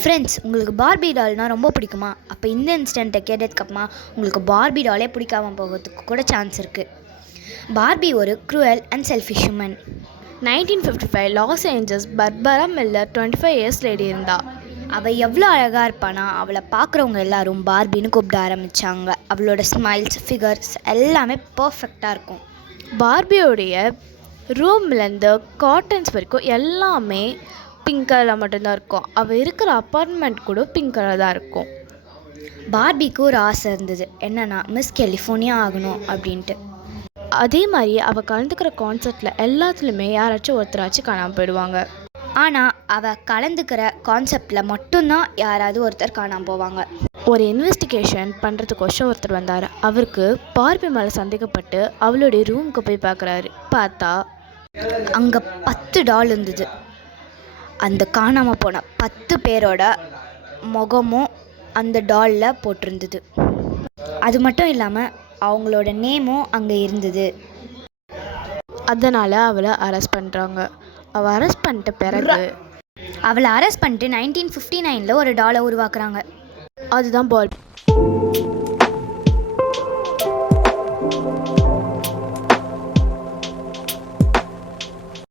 Friends, உங்களுக்கு Barbie டால்னால் ரொம்ப பிடிக்குமா? அப்போ இந்த இன்ஸ்டன்ட்டை கேட்டதுக்கப்புறமா உங்களுக்கு பார்பி டாலே பிடிக்காமல் போகிறதுக்கு கூட சான்ஸ் இருக்குது. பார்பி ஒரு cruel and selfish woman. 1955 Los Angeles Barbara Miller 25 years lady இருந்தா. அவள் எவ்வளோ அழகாக இருப்பானா, அவளை பார்க்குறவங்க எல்லாரும் பார்பின்னு கூப்பிட ஆரம்பித்தாங்க. அவளோட ஸ்மைல்ஸ், ஃபிகர்ஸ் எல்லாமே பர்ஃபெக்டாக இருக்கும். பார்பியோடைய ரூம்லேருந்து காட்டன்ஸ் வரைக்கும் எல்லாமே பிங்க் கலரில் மட்டும்தான் இருக்கும். அவள் இருக்கிற அப்பார்ட்மெண்ட் கூட பிங்க் கலர் தான் இருக்கும். பார்பிக்கு ஒரு ஆசை இருந்தது, என்னென்னா மிஸ் கலிஃபோர்னியா ஆகணும் அப்படின்ட்டு. அதே மாதிரி அவள் கலந்துக்கிற கான்செப்டில் எல்லாத்துலேயுமே யாராச்சும் ஒருத்தராச்சும் காணாமல் போயிடுவாங்க. ஆனால் அவள் கலந்துக்கிற கான்செப்டில் மட்டும்தான் யாராவது ஒருத்தர் காணாமல் போவாங்க. ஒரு இன்வெஸ்டிகேஷன் பண்ணுறதுக்கோசம் ஒருத்தர் வந்தார். அவருக்கு பார்பி மேலே சந்தேகப்பட்டு அவளுடைய ரூமுக்கு போய் பார்க்குறாரு. பார்த்தா அங்கே 10 டால் இருந்தது. அந்த காணாமல் போன 10 பேரோட முகமும் அந்த டாலில் போட்டிருந்தது. அது மட்டும் இல்லாமல் அவங்களோட நேமும் அங்கே இருந்தது. அதனால் அவளை அரெஸ்ட் பண்ணுறாங்க. அவள் அரெஸ்ட் பண்ணிட்ட பிறகு அவளை அரெஸ்ட் பண்ணிட்டு 1959 ஒரு டாலை உருவாக்குறாங்க. அதுதான் பார்பி.